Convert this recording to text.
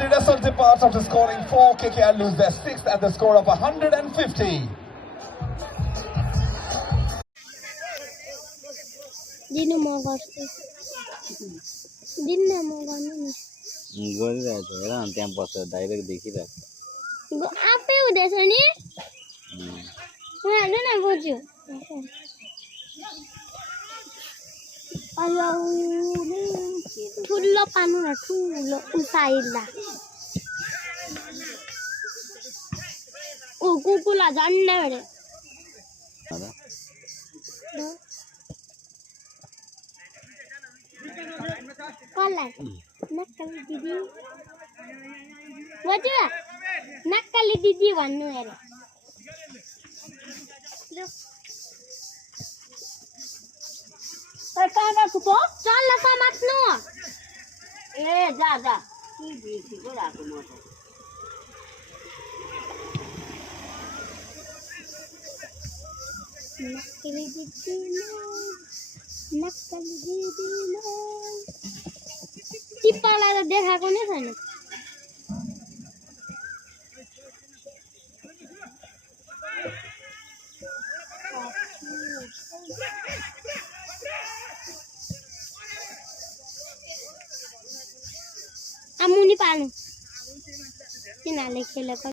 the result departs after scoring 4. KKR lose their 6th at the score of 150. दिनु म गर्छु दिन न म गर्नु नि गरिरहेछ हेर न त्यहाँ बसेर डाइरेक्ट देखिरहेछ आफै हुँदैछ नि उहाँले न बुझ्यो ठुलो पानु न ठुलो उसाइला कुकुला झन्डै अरे कसलाई नक्कली दिदी बुझ्यो नक्कली दिदी भन्नु अरे कहाँ गएको पो चल न समात्नु ए जा जा के बिर्सेको राको म त नक्कली दिदी टिप्पालाई त देखाएको नै छैन मुनि पाल्नु तिनीहरूले खेलेको